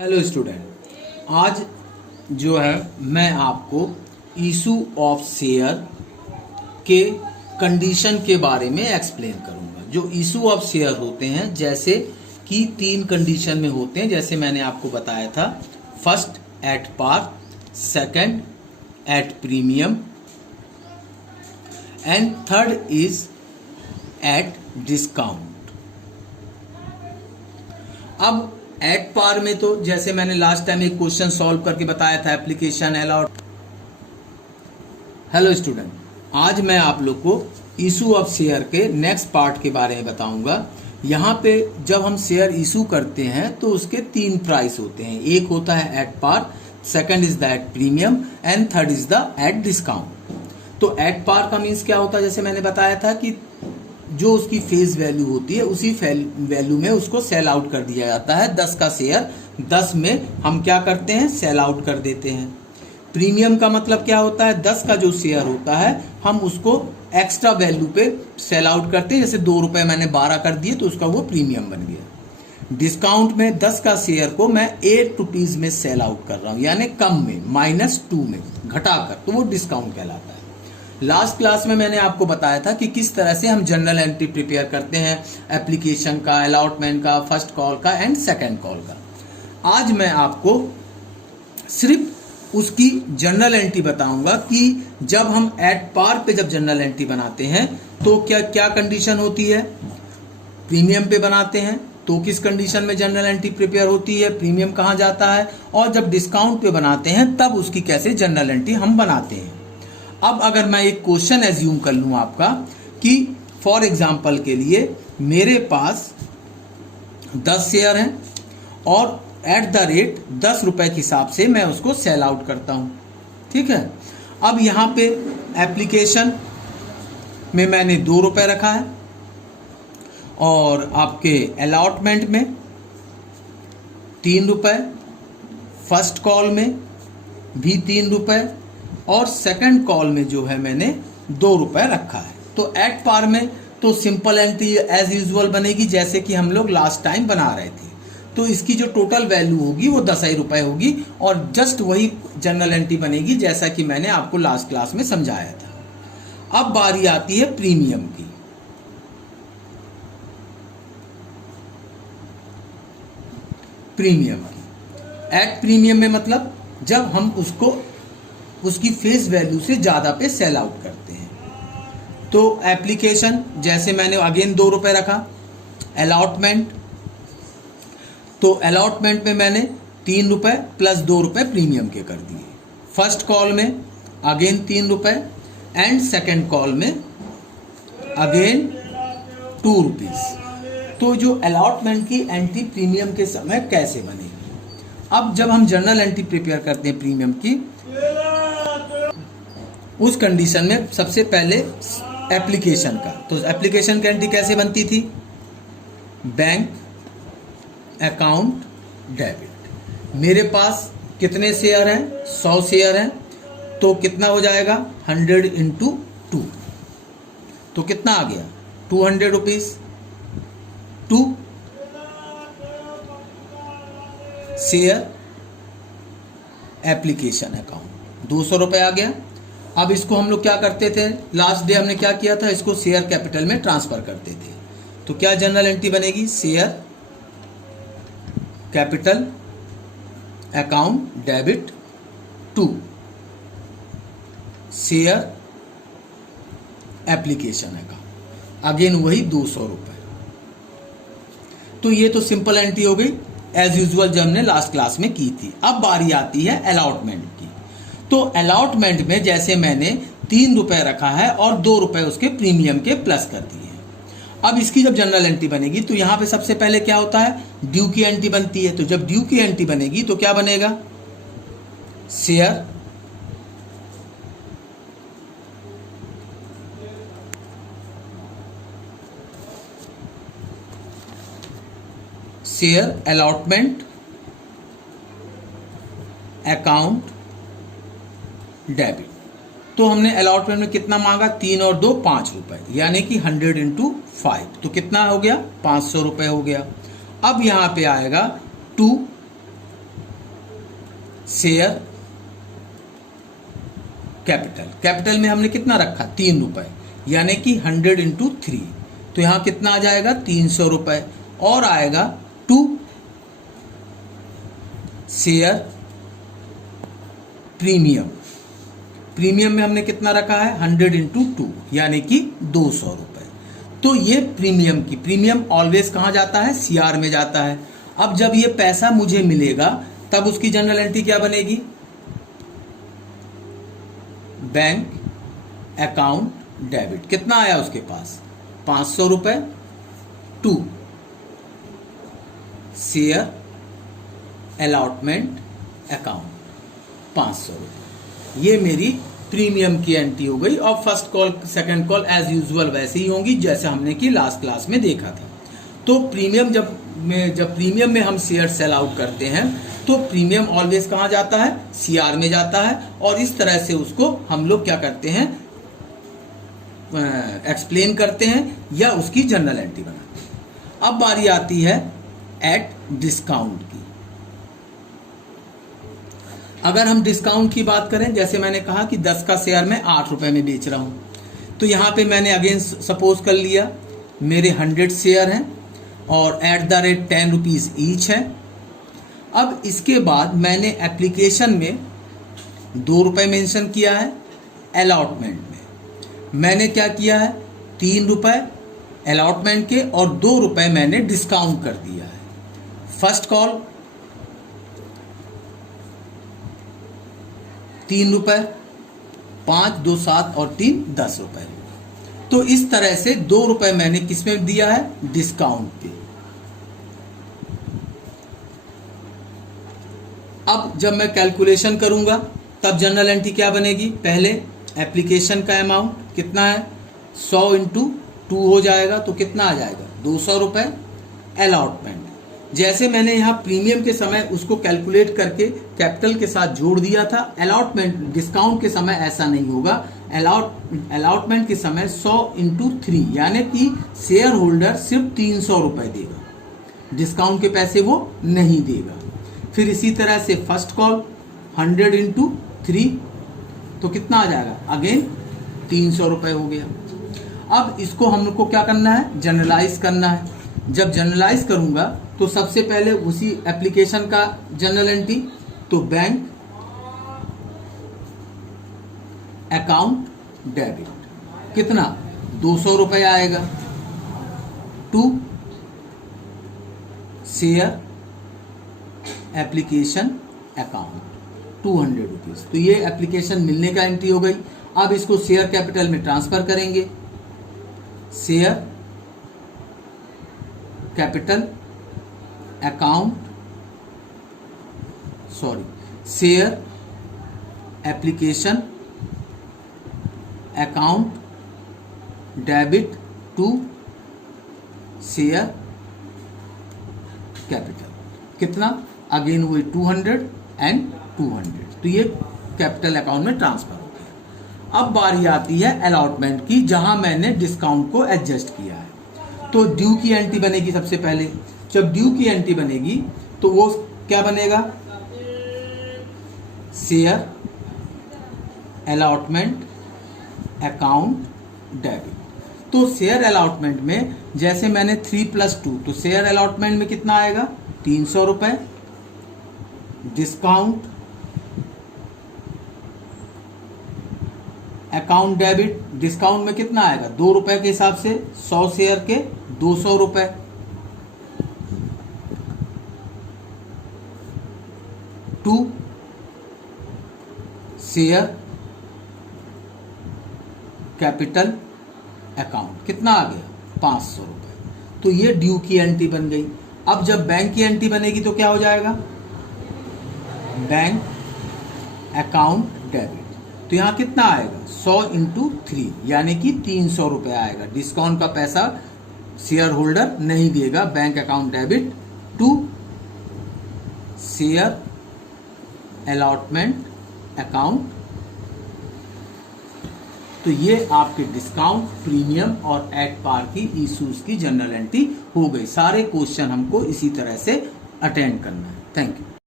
Hello student, आज जो है मैं आपको इशू ऑफ शेयर के कंडीशन के बारे में एक्सप्लेन करूंगा। जो इशू ऑफ शेयर होते हैं जैसे कि 3 कंडीशन में होते हैं, जैसे मैंने आपको बताया था। First at par, second at premium and third is at discount. अब एट पार में तो जैसे मैंने लास्ट टाइम एक क्वेश्चन सॉल्व करके बताया था, एप्लीकेशन अलॉट। हेलो स्टूडेंट, आज मैं आप लोग को इशू ऑफ शेयर के नेक्स्ट पार्ट के बारे में बताऊंगा। यहाँ पे जब हम शेयर इशू करते हैं तो उसके 3 प्राइस होते हैं। एक होता है at par, second is the at premium and third is the at discount. तो एट पार का मीन्स क्या होता है, जैसे मैंने बताया था कि जो उसकी फेस वैल्यू होती है उसी वैल्यू में उसको सेल आउट कर दिया जाता है। 10 का शेयर 10 में हम क्या करते हैं, सेल आउट कर देते हैं। प्रीमियम का मतलब क्या होता है, 10 का जो शेयर होता है हम उसको एक्स्ट्रा वैल्यू पे सेल आउट करते हैं। जैसे 2 रुपए मैंने 12 कर दिए तो उसका वो प्रीमियम बन गया। डिस्काउंट में 10 का शेयर को मैं 8 रुपीज में सेल आउट कर रहा हूं, यानी कम में, -2 में घटाकर, तो वो डिस्काउंट कहलाता है। लास्ट क्लास में मैंने आपको बताया था कि किस तरह से हम जर्नल एंट्री प्रिपेयर करते हैं, एप्लीकेशन का, अलॉटमेंट का, फर्स्ट कॉल का एंड सेकंड कॉल का। आज मैं आपको सिर्फ उसकी जर्नल एंट्री बताऊंगा कि जब हम एट पार पे जब जर्नल एंट्री बनाते हैं तो क्या क्या कंडीशन होती है। प्रीमियम पे बनाते हैं तो किस कंडीशन में जर्नल एंट्री प्रिपेयर होती है, प्रीमियम कहाँ जाता है, और जब डिस्काउंट पे बनाते हैं तब उसकी कैसे जर्नल एंट्री हम बनाते हैं। अब अगर मैं एक क्वेश्चन एज्यूम कर लूं आपका कि फॉर एग्जांपल के लिए मेरे पास 10 शेयर हैं और एट द रेट 10 रुपए के हिसाब से मैं उसको सेल आउट करता हूं, ठीक है। अब यहां पे एप्लीकेशन में मैंने 2 रुपए रखा है और आपके अलॉटमेंट में 3 रुपए, फर्स्ट कॉल में भी 3 रुपए और सेकंड कॉल में जो है मैंने 2 रुपए रखा है। तो एट पार में तो सिंपल एंट्री एज यूजुअल बनेगी जैसे कि हम लोग लास्ट टाइम बना रहे थे। तो इसकी जो टोटल वैल्यू होगी वो 10 ही रुपए होगी और जस्ट वही जनरल एंट्री बनेगी जैसा कि मैंने आपको लास्ट क्लास में समझाया था। अब बारी आती है प्रीमियम की। प्रीमियम की एट प्रीमियम में मतलब जब हम उसको उसकी फेस वैल्यू से ज्यादा पे सेल आउट करते हैं। तो एप्लीकेशन जैसे मैंने अगेन 2 रुपए रखा, अलॉटमेंट तो अलॉटमेंट में मैंने 3 रुपए प्लस 2 रुपए प्रीमियम के कर दिए। फर्स्ट कॉल में अगेन 3 रुपए एंड सेकेंड कॉल में अगेन 2 रुपीज। तो जो अलॉटमेंट की एंट्री प्रीमियम के समय कैसे बनेगी। अब जब हम जर्नल एंट्री प्रिपेयर करते हैं प्रीमियम की, उस कंडीशन में सबसे पहले एप्लीकेशन का, तो एप्लीकेशन की एंट्री कैसे बनती थी, बैंक अकाउंट डेबिट। मेरे पास कितने शेयर हैं, 100 शेयर हैं, तो कितना हो जाएगा 100 × 2, तो कितना आ गया 200 रुपीज। 2 शेयर एप्लीकेशन अकाउंट 200 रुपए आ गया। अब इसको हम लोग क्या करते थे, लास्ट डे हमने क्या किया था, इसको शेयर कैपिटल में ट्रांसफर करते थे। तो क्या जनरल एंट्री बनेगी, share capital account debit 2 share application account, again वही 200 रुपए। तो ये तो सिंपल एंट्री हो गई एज यूजुअल जो हमने लास्ट क्लास में की थी। अब बारी आती है अलॉटमेंट की। तो अलॉटमेंट में जैसे मैंने 3 रुपए रखा है और 2 रुपए उसके प्रीमियम के प्लस कर दिए। अब इसकी जब जनरल एंट्री बनेगी तो यहां पे सबसे पहले क्या होता है, ड्यू की एंट्री बनती है। तो जब ड्यू की एंट्री बनेगी तो क्या बनेगा, शेयर अलॉटमेंट अकाउंट डेबिट। तो हमने अलॉटमेंट में कितना मांगा, 3 और 2 5 रुपए, यानी कि 100 × 5, तो कितना हो गया 500 रुपए हो गया। अब यहां पे आएगा 2 शेयर कैपिटल में हमने कितना रखा, 3 रुपए, यानी कि 100 इंटू 3, तो यहां कितना आ जाएगा 300 रुपए। और आएगा टू शेयर प्रीमियम में हमने कितना रखा है 100 इंटू 2, यानी कि 200 रुपए। तो ये प्रीमियम ऑलवेज कहां जाता है, सीआर में जाता है। अब जब ये पैसा मुझे मिलेगा तब उसकी जनरल एंट्री क्या बनेगी, बैंक अकाउंट डेबिट। कितना आया उसके पास 500 रुपए, टू शेयर अलॉटमेंट अकाउंट 500 रुपए। ये मेरी प्रीमियम की एंट्री हो गई। और first call second call as usual वैसे ही होंगी जैसे हमने की लास्ट क्लास में देखा था। तो प्रीमियम जब प्रीमियम में हम शेयर सेल आउट करते हैं तो प्रीमियम ऑलवेज कहां जाता है, सीआर में जाता है। और इस तरह से उसको हम लोग क्या करते हैं, एक्सप्लेन करते हैं या उसकी जनरल एंट्री बनाते हैं। अब बारी आती है एट डिस्काउंट की। अगर हम डिस्काउंट की बात करें, जैसे मैंने कहा कि 10 का शेयर मैं 8 रुपए में बेच रहा हूं, तो यहां पे मैंने अगेन सपोज कर लिया मेरे 100 शेयर हैं और at the rate 10 rupees each है। अब इसके बाद मैंने एप्लीकेशन में 2 रुपए मेंशन किया है, अलॉटमेंट में मैंने क्या किया है 3 रुपए अलॉटमेंट के और 2 रुपए मैंने डिस्काउंट कर दिया है। फर्स्ट कॉल 3 रुपए, 5 2 7 और 3 10 रुपए। तो इस तरह से 2 रुपए मैंने किसमें दिया है, डिस्काउंट पे। अब जब मैं कैलकुलेशन करूंगा तब जनरल एंट्री क्या बनेगी, पहले एप्लीकेशन का अमाउंट कितना है 100 इंटू 2 हो जाएगा, तो कितना आ जाएगा 200 रुपए। अलॉटमेंट जैसे मैंने यहाँ प्रीमियम के समय उसको कैलकुलेट करके कैपिटल के साथ जोड़ दिया था, अलॉटमेंट डिस्काउंट के समय ऐसा नहीं होगा। अलॉटमेंट के समय 100 इंटू 3, यानी कि शेयर होल्डर सिर्फ 300 रुपए देगा, डिस्काउंट के पैसे वो नहीं देगा। फिर इसी तरह से फर्स्ट कॉल 100 इंटू 3, तो कितना आ जाएगा, अगेन 300 रुपए हो गया। अब इसको हमको क्या करना है, जनरलाइज करना है। जब जनरलाइज करूंगा तो सबसे पहले उसी एप्लीकेशन का जनरल एंट्री, तो बैंक अकाउंट डेबिट कितना 200 रुपए आएगा, to share application account 200 rupees. तो ये एप्लीकेशन मिलने का एंट्री हो गई। अब इसको शेयर कैपिटल में ट्रांसफर करेंगे, share capital account share application account debit to share capital कितना, अगेन हुए 200 एंड 200। तो ये कैपिटल अकाउंट में ट्रांसफर हो गया। अब बारी आती है अलॉटमेंट की, जहां मैंने डिस्काउंट को एडजस्ट किया है। तो ड्यू की एंट्री बनेगी सबसे पहले। जब ड्यू की एंट्री बनेगी तो वो क्या बनेगा, शेयर अलॉटमेंट अकाउंट डेबिट। तो शेयर अलॉटमेंट में जैसे मैंने 3 + 2, तो शेयर अलॉटमेंट में कितना आएगा 300 रुपए, डिस्काउंट अकाउंट डेबिट, डिस्काउंट में कितना आएगा 2 रुपए के हिसाब से 100 शेयर के 200 रुपए, टू शेयर कैपिटल अकाउंट कितना आ गया 500 रुपए। तो ये ड्यू की एंट्री बन गई। अब जब बैंक की एंट्री बनेगी तो क्या हो जाएगा, बैंक अकाउंट डेबिट। तो यहां कितना आएगा 100 इंटू 3, यानी कि 300 रुपए आएगा। डिस्काउंट का पैसा शेयर होल्डर नहीं देगा, bank account debit to share allotment account. तो ये आपके डिस्काउंट, प्रीमियम और एट पार की इश्यूज की जनरल एंट्री हो गई। सारे क्वेश्चन हमको इसी तरह से अटेंड करना है। Thank you.